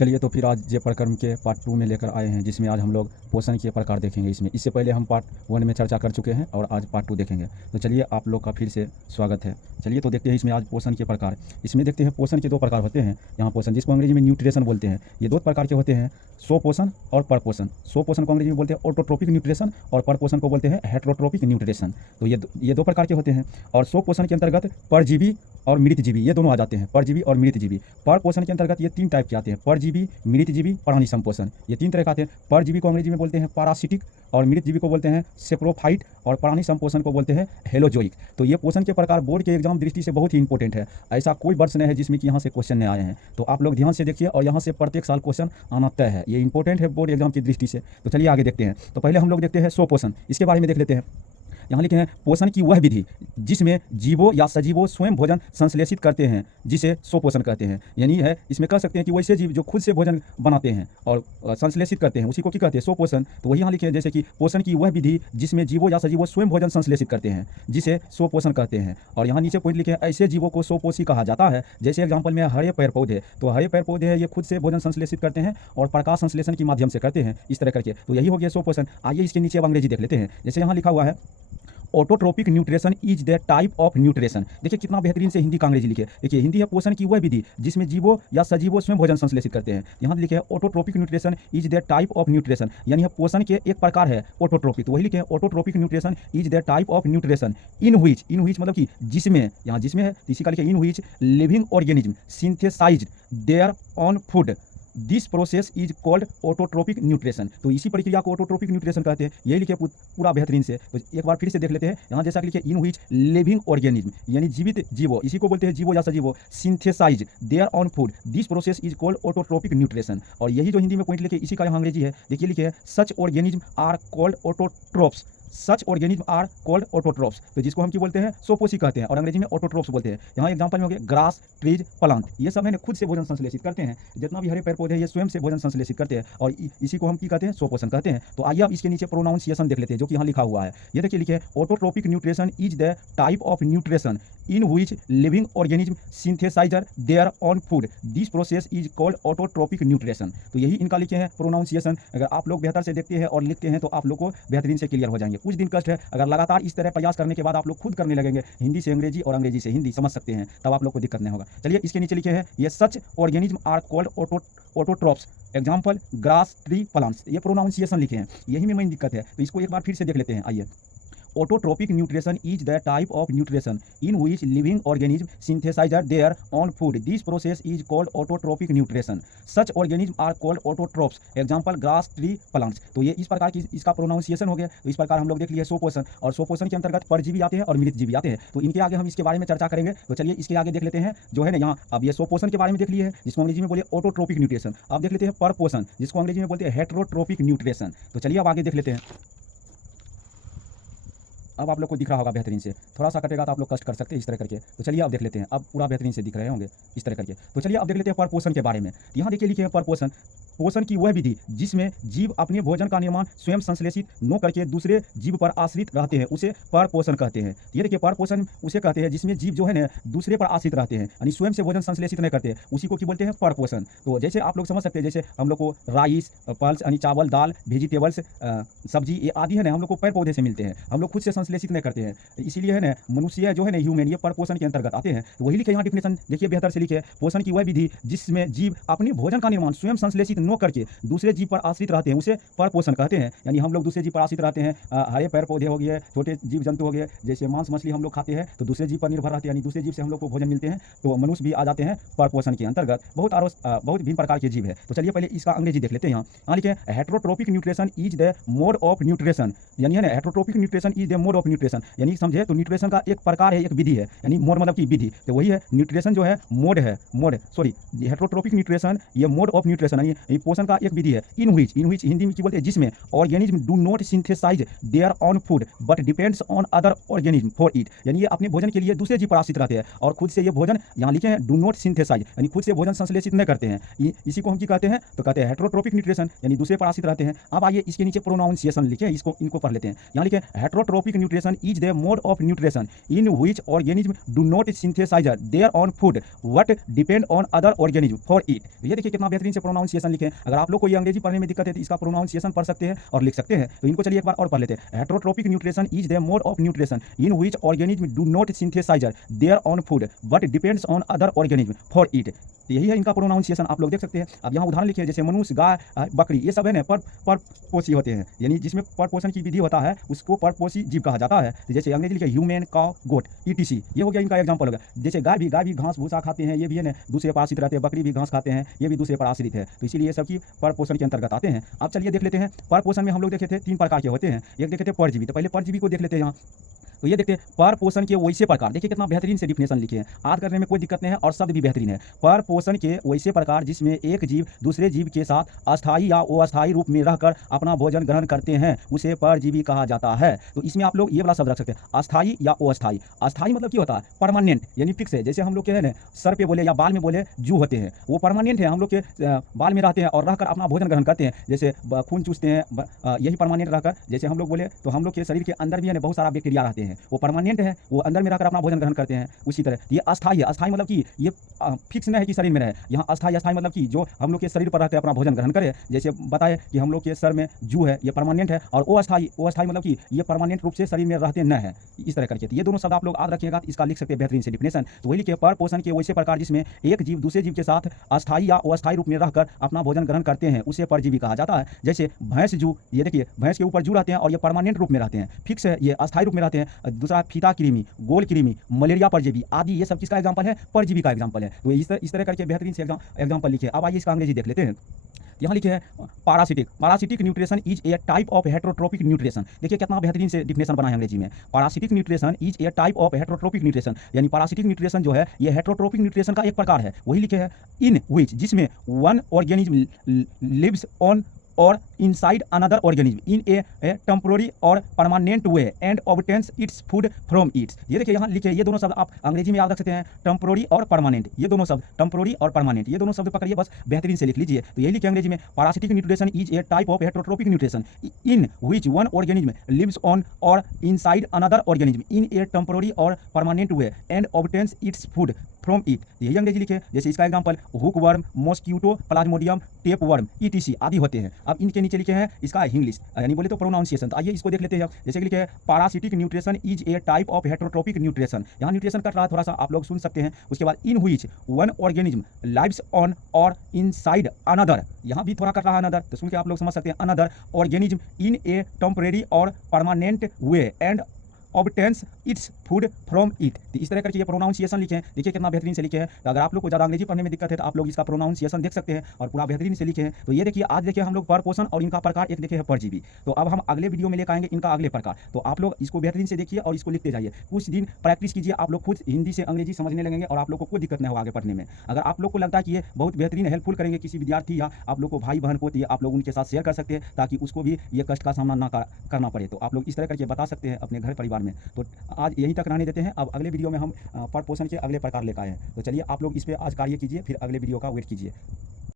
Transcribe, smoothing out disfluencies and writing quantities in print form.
चलिए तो फिर आज जे प्रकर्म के पार्ट 2 में लेकर आए हैं, जिसमें आज हम लोग पोषण के प्रकार देखेंगे। इससे पहले हम पार्ट 1 में चर्चा कर चुके हैं और आज पार्ट 2 देखेंगे। तो चलिए आप लोग का फिर से स्वागत है। चलिए तो देखते हैं इसमें आज पोषण के प्रकार। इसमें देखते हैं पोषण के 2 प्रकार होते हैं। यहाँ पोषण जिसको अंग्रेजी में न्यूट्रिशन बोलते हैं, ये 2 प्रकार के होते हैं, स्वपोषण और परपोषण। स्वपोषण को अंग्रेजी में बोलते हैं ऑटोट्रोपिक न्यूट्रिशन और परपोषण को बोलते हैं हेटरोट्रोपिक न्यूट्रिशन। तो ये 2 प्रकार के होते हैं। और स्वपोषण के अंतर्गत परजीवी और मृतजीवी ये दोनों आ जाते हैं, परजीवी और मृतजीवी। परपोषण के अंतर्गत ये 3 टाइप के आते हैं, परजीवी, मृतजीवी, प्राणी संपोषण। ये 3 तरह के आते हैं। परजीवी को अंग्रेजी में बोलते हैं पैरासिटिक और मृतजीवी को बोलते हैं सेप्रोफाइट और प्राणी संपोषण को बोलते हैं हेलोजोइक। तो ये पोषण के प्रकार बोर्ड के एग्जाम दृष्टि से बहुत ही इंपॉर्टेंट है। ऐसा कोई वर्ष नहीं है जिसमें कि यहाँ से क्वेश्चन नहीं आए हैं। तो आप लोग ध्यान से देखिए और यहाँ से प्रत्येक साल क्वेश्चन आना तय है। ये इंपॉर्टेंट है बोर्ड एग्जाम की दृष्टि से। तो चलिए आगे देखते हैं। तो पहले हम लोग देखते हैं स्वपोषण, इसके बारे में देख लेते हैं। यहाँ लिखे हैं पोषण की वह विधि जिसमें जीवों या सजीवों स्वयं भोजन संश्लेषित करते हैं, जिसे स्वपोषण कहते हैं। यानी है इसमें कह सकते हैं कि वैसे जीव जो खुद से भोजन बनाते हैं और संश्लेषित करते हैं, उसी को क्या कहते हैं, स्वपोषण। तो वही यहाँ लिखे हैं जैसे कि पोषण की वह विधि जिसमें जीवों या सजीवों स्वयं भोजन संश्लेषित करते हैं, जिसे स्वपोषण कहते हैं। और यहाँ नीचे पॉइंट लिखे हैं ऐसे जीवों को स्वपोषी कहा जाता है। जैसे एग्जाम्पल में हरे पेड़ पौधे, तो हरे पेड़ पौधे हैं ये खुद से भोजन संश्लेषित करते हैं और प्रकाश संश्लेषण के माध्यम से करते हैं, इस तरह करके। तो यही हो गया स्वपोषण। आइए इसके नीचे अब अंग्रेजी देख लेते हैं। जैसे यहाँ लिखा हुआ है autotrophic nutrition is the type of nutrition. देखिए कितना बेहतरीन से हिंदी का अंग्रेजी लिखे। देखिए हिंदी है पोषण की वह विधि जिसमें जीवों या सजीवों स्वयं भोजन संश्लेषित करते हैं। यहाँ लिखे है autotrophic nutrition is the type of nutrition, यानी पोषण के एक प्रकार है ऑटोट्रोपिक। तो वही लिखे autotrophic nutrition is the type of nutrition in which मतलब कि जिसमें, यहाँ जिसमें है इसी का लिखे in which living organism synthesized their own food this process is called autotrophic nutrition. तो इसी प्रक्रिया को ऑटोट्रोपिक न्यूट्रिशन कहते हैं। यही लिखे पूरा बेहतरीन से। तो एक बार फिर से देख लेते हैं। यहाँ जैसा लिखे इन व्हिच लिविंग ऑर्गेनिज्म यानी जीवित जीवो, इसी को बोलते हैं जीवो या सजीवो, synthesize their own food this process is called autotrophic nutrition. और यही जो हिंदी में पॉइंट लिखे इसी का यहाँ अंग्रेजी है। देखिए लिखे है such organism are called autotrophs. Such organism are called autotrophs. तो जिसको हम क्या बोलते हैं, स्वपोषी कहते हैं और अंग्रेजी में ऑटोट्रोप्स बोलते हैं। यहाँ एग्जांपल में हो गए ग्रास, ट्रीज, प्लांट, ये सब है खुद से भोजन संश्लेषित करते हैं। जितना भी हरे पेड़ पौधे ये स्वयं से भोजन संश्लेषित करते हैं और इसी को हम क्या कहते हैं, स्वपोषण कहते हैं। तो आइए अब इसके नीचे प्रोनाउंसिएशन देख लेते हैं जो कि यहाँ लिखा हुआ है। ये देखिए लिखे autotrophic nutrition is the type of nutrition in which living organism synthesizer their own food this process is called autotrophic nutrition. तो यही इनका लिखे हैं प्रोनाउंसिएशन। अगर आप लोग बेहतर से देखते हैं और लिखते हैं तो आप लोग को बेहतरीन से क्लियर हो जाएंगे। कुछ दिन कष्ट है, अगर लगातार इस तरह प्रयास करने के बाद आप लोग खुद करने लगेंगे, हिंदी से अंग्रेजी और अंग्रेजी से हिंदी समझ सकते हैं, तब आप लोग को दिक्कत नहीं होगा। चलिए इसके नीचे लिखे हैं ये such organism are called autotrophs example grass, tree, plants. ये प्रोनाउंसिएशन लिखे हैं, यही में मेन दिक्कत है। तो इसको एक बार फिर से देख लेते हैं। आइए autotrophic nutrition is the type of nutrition in which living organism synthesizer their own food this process is called autotrophic nutrition such organism are called autotrophs example grass, tree, plants. तो ये इस प्रकार की इसका प्रोनाउंसिएशन हो गया। तो इस प्रकार हम लोग देख लिए स्वपोषण। और स्वपोषण के अंतर्गत परजीवी आते हैं और मृतजीवी आते हैं। तो इनके आगे हम इसके बारे में चर्चा करेंगे। तो चलिए इसके आगे देख लेते हैं जो है ना, यहाँ अब ये स्वपोषण के बारे में देख लिए है जिसको अंग्रेजी में बोले ऑटोट्रोपिक न्यूट्रिशन। अब देख लेते हैं परपोषण जिसको अंग्रेजी में बोलते हैं हेटरोट्रोपिक न्यूट्रिशन। तो चलिए अब आगे देख लेते हैं। अब आप लोग को दिख रहा होगा बेहतरीन से, थोड़ा सा कटेगा तो आप लोग कष्ट कर सकते हैं इस तरह करके। तो चलिए अब देख लेते हैं, अब पूरा बेहतरीन से दिख रहे होंगे इस तरह करके। तो चलिए अब देख लेते हैं परपोषण के बारे में। यहाँ देखिए लिखे हैं परपोषण, पोषण की वह विधि जिसमें जीव अपने भोजन का निर्माण स्वयं संश्लेषित न करके दूसरे जीव पर आश्रित रहते हैं, उसे परपोषण कहते हैं। ये देखिए परपोषण उसे कहते हैं जिसमें जीव जो है ना दूसरे पर आश्रित रहते हैं, यानी स्वयं से भोजन संश्लेषित नहीं करते, उसी को क्या बोलते हैं, परपोषण। तो जैसे आप लोग समझ सकते हैं, जैसे हम लोग को राइस, पल्स यानी चावल, दाल, वेजिटेबल्स, सब्जी ये आदि है ना हम लोग को पेड़ पौधे से मिलते हैं, हम लोग खुद से संश्लेषित नहीं करते हैं। इसीलिए है ना मनुष्य जो है ना ह्यूमन, ये परपोषण के अंतर्गत आते हैं। तो वही लिखे यहाँ डिफिनेशन देखिए बेहतर से लिखे, पोषण की वह विधि जिसमें जीव अपने भोजन का निर्माण स्वयं संश्लेषित न करके दूसरे जीव पर आश्रित रहते हैं, उसे परपोषण कहते हैं। यानी हम लोग दूसरे जीव पर आश्रित रहते हैं, हरे पेड़ पौधे हो गए, छोटे जीव जंतु हो गए, जैसे मांस मछली हम लोग खाते हैं तो दूसरे जीव पर निर्भर रहते हैं, यानी दूसरे जीव से हम लोग को भोजन मिलते हैं। तो मनुष्य भी आ जाते हैं परपोषण के अंतर्गत। बहुत भिन्न प्रकार के जीव है। तो चलिए पहले इसका अंग्रेजी देख लेते हैं। यहाँ लिखे heterotrophic nutrition is the mode of nutrition, यानी है ना heterotrophic nutrition is the mode of nutrition, यानी समझे तो न्यूट्रिशन का एक प्रकार है, एक विधि है, यानी मोड मतलब की विधि। तो वही है न्यूट्रिशन जो है मोड है, हेटरोट्रोपिक न्यूट्रिशन ये मोड ऑफ न्यूट्रिशन, यानी ये पोषण का एक विधि है। इन व्हिच हिंदी में क्या बोलते हैं, जिसमें organism do not synthesize their own food but depends on other organism for it, यानी ये अपने भोजन के लिए दूसरे जीव पर आश्रित रहते हैं और खुद से ये भोजन, यहाँ लिखे हैं डू नॉट सिंथेसाइज, यानी खुद से भोजन संश्लेषित नहीं करते हैं। इसी को हम क्या कहते हैं, तो कहते हैं हेट्रोट्रोपिक न्यूट्रिशन, यानी दूसरे पर आश्रित रहते हैं। अब आइए इसके नीचे प्रोनाउंसिएशन लिखे, इसको इनको पढ़ लेते हैं। यहाँ लिखे heterotrophic nutrition is the mode of nutrition in which organism do not synthesize their own food but depend on other organism for it. ये देखिए कितना बेहतरीन से प्रोनाउंसिएशन लिखे हैं। अगर आप लोग को ये अंग्रेजी पढ़ने में दिक्कत है तो इसका प्रोनाउंसिएशन पढ़ सकते हैं और लिख सकते हैं। तो इनको चलिए एक बार और पढ़ लेते हैं। Heterotrophic nutrition is the mode of nutrition in which organism do not synthesize their own food but depends on other organism for it. यही है इनका प्रोनाउंसिएशन, आप लोग देख सकते हैं। अब यहाँ उदाहरण लिखिए, जैसे मनुष्य, गाय, बकरी, ये सब है ना परपोषी होते हैं, यानी जिसमें परपोषण की विधि होता है उसको परपोषी जीव कहा जाता है। जैसे अंग्रेजी लिखिए ह्यूमन, काउ, गोट, ईटीसी, ये हो गया इनका एग्जाम्पल हो गया। जैसे गाय भी घास भूसा खाते हैं, ये भी है ना दूसरे पर आश्रित रहते हैं। बकरी भी घास खाते हैं, ये भी दूसरे पर आश्रित है, तो इसीलिए सबकी परपोषण के अंतर्गत आते हैं। अब चलिए देख लेते हैं, परपोषण में हम लोग देखे थे 3 प्रकार के होते हैं। एक देखे थे परजीवी, तो पहले परजीवी को देख लेते हैं यहाँ। तो ये देखते हैं पर पोषण के वैसे प्रकार, देखिए कितना बेहतरीन से डिफिनेशन लिखे हैं, याद करने में कोई दिक्कत नहीं है और शब्द भी बेहतरीन है। पर पोषण के वैसे प्रकार जिसमें एक जीव दूसरे जीव के साथ अस्थायी या अस्थायी रूप में रहकर अपना भोजन ग्रहण करते हैं, उसे परजीवी कहा जाता है। तो इसमें आप लोग ये वाला शब्द रख सकते हैं, अस्थायी या अस्थायी। अस्थायी मतलब क्या होता है, परमानेंट, यानी फिक्स है। जैसे हम लोग के है ना सर पे बोले या बाल में बोले जू होते हैं, वो परमानेंट है, हम लोग के बाल में रहते हैं और रहकर अपना भोजन ग्रहण करते हैं। जैसे खून चूसते हैं, यही परमानेंट रहकर। जैसे हम लोग बोले तो हम लोग के शरीर के अंदर भी है ना बहुत सारा बैक्टीरिया रहते हैं, वो परमानेंट है, वो अंदर में रहकर अपना भोजन ग्रहण करते हैं। उसी तरह ये अस्थायी है। अस्थायी मतलब कि ये फिक्स नहीं है कि शरीर में रहे। यहाँ अस्थायी मतलब कि जो हम लोग के शरीर पर रहकर अपना भोजन ग्रहण करे। जैसे बताए कि हम लोग के सर में जू है, ये परमानेंट है, और अस्थायी मतलब कि ये परमानेंट रूप से शरीर में रहते न है, इस तरह करके। ये दोनों शब्द आप लोग याद रखिएगा, इसका लिख सकते हैं बेहतरीन से डिफिनेशन। तो वही लिखिए, पर पोषण के वैसे प्रकार जिसमें एक जीव दूसरे जीव के साथ अस्थायी या अस्थायी रूप में रहकर अपना भोजन ग्रहण करते हैं, उसे परजीवी कहा जाता है। जैसे भैंस जू, ये देखिए भैंस के ऊपर जू रहते हैं और ये परमानेंट रूप में रहते हैं, फिक्स है, ये अस्थायी रूप में रहते हैं। दूसरा फीता कृमि, गोल कृमि, मलेरिया परजीवी आदि, ये सब किसका एग्जांपल है, परजीवी का एग्जांपल है। तो इस तरह करके बेहतरीन से एग्जांपल लिखे। अब आइए इसका अंग्रेजी देख लेते हैं। यहाँ लिखे है parasitic nutrition is a type of heterotrophic nutrition. देखिए कितना बेहतरीन से डिफिनेशन बना है अंग्रेजी में। Parasitic nutrition is a type of heterotrophic nutrition, यानी पारासिटिक न्यूट्रिशन जो है ये हेट्रोट्रोपिक न्यूट्रिशन का एक प्रकार है। वही लिखे है, इन व्हिच, जिसमें वन ऑर्गेनिज्म लिव्स ऑन और inside another organism in a temporary or permanent way and obtains its food from it। ये देखिए यहाँ लिखे, ये दोनों शब्द आप अंग्रेजी में याद रख सकते हैं, टेम्पोररी और परमानेंट। ये दोनों शब्द टेम्पोररी और परमानेंट, ये दोनों शब्द पकड़िए, बस बेहतरीन से लिख लीजिए। तो यही लिखे अंग्रेजी में, parasitic nutrition is a type of heterotrophic nutrition in which one organism lives on or inside another organism in a temporary or permanent way and obtains its food from it. यही अंग्रेजी लिखे। जैसे इसका example hookworm, mosquito, plasmodium, tapeworm, ETC आदि होते हैं। अब इनके नीचे लिखे हैं इसका इंग्लिश, यानी बोले तो प्रोनाउंसिएशन। तो आइए इसको देख लेते हैं। जैसे कि लिखे parasitic nutrition is a type of heterotrophic nutrition, यहाँ न्यूट्रिशन कट रहा है, थोड़ा सा आप लोग सुन सकते हैं। उसके बाद इन which one organism lives on or inside another, यहाँ भी थोड़ा कट रहा है अनदर, तो सुन के आप लोग समझ सकते हैं, another organism in a temporary or permanent way and obtains its food from it. तो इस तरह करके ये प्रोनाउंसिएशन लिखे हैं। देखिए कितना बेहतरीन से लिखे हैं। तो अगर आप लोग को ज़्यादा अंग्रेजी पढ़ने में दिक्कत है तो आप लोग इसका प्रोनाउंसिएशन देख सकते हैं और पूरा बेहतरीन से लिखे हैं। तो ये देखिए, आज देखिए हम लोग पर पोषण और इनका प्रकार एक देखे है परजीवी। तो अब हम अगले वीडियो में लेकर आएंगे इनका अगले प्रकार। तो आप लोग इसको बेहतरीन से देखिए और इसको लिखते जाइए। कुछ दिन प्रैक्टिस कीजिए, आप लोग खुद हिंदी से अंग्रेजी समझने लगेंगे और आप लोग को कोई दिक्कत नहीं होगा आगे पढ़ने में। अगर आप लोग को लगता है कि ये बहुत बेहतरीन हेल्पफुल करेंगे किसी विद्यार्थी या आप लोग को भाई बहन को, तो ये आप लोग उनके साथ शेयर कर सकते हैं ताकि उसको भी ये कष्ट का सामना ना करना पड़े। तो आप लोग इस तरह करके बता सकते हैं अपने घर परिवार में। तो आज यहीं तक रहने देते हैं। अब अगले वीडियो में हम पर पोषण के अगले प्रकार लेकर आए हैं। तो चलिए आप लोग इस पर आज कार्य कीजिए, फिर अगले वीडियो का वेट कीजिए।